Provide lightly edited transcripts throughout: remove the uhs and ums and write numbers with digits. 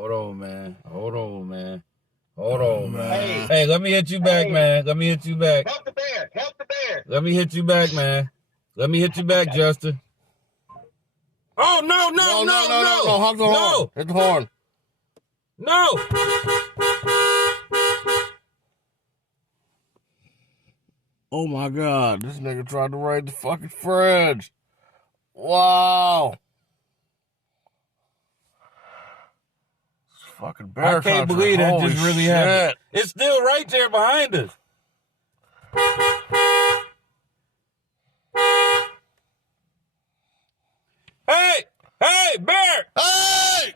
Hold on, man. Hold on, man. Hold on, man. Hey. Hey, let me hit you back, man. Let me hit you back. Help the bear. Help the bear. Let me hit you back, man. Let me hit you back, Justin. Oh, no. Hop the horn. Hit the horn. No. Oh my God, this nigga tried to raid the fucking fridge. Wow. This fucking bear I can't country. believe that Holy just really shit. happened. It's still right there behind us. Hey, bear. Hey!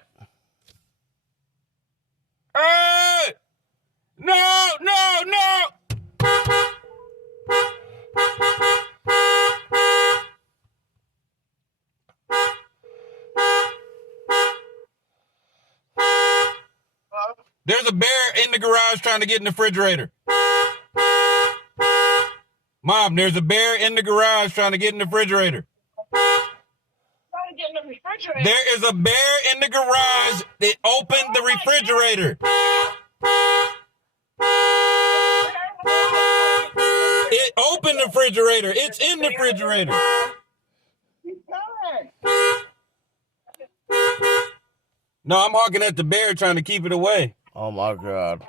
Hey! No! There's a bear in the garage trying to get in the refrigerator. Mom, there's a bear in the garage trying to get in the refrigerator. There is a bear in the garage that opened the refrigerator. It opened the refrigerator. It's in the refrigerator. No, I'm honking at the bear trying to keep it away. Oh my God.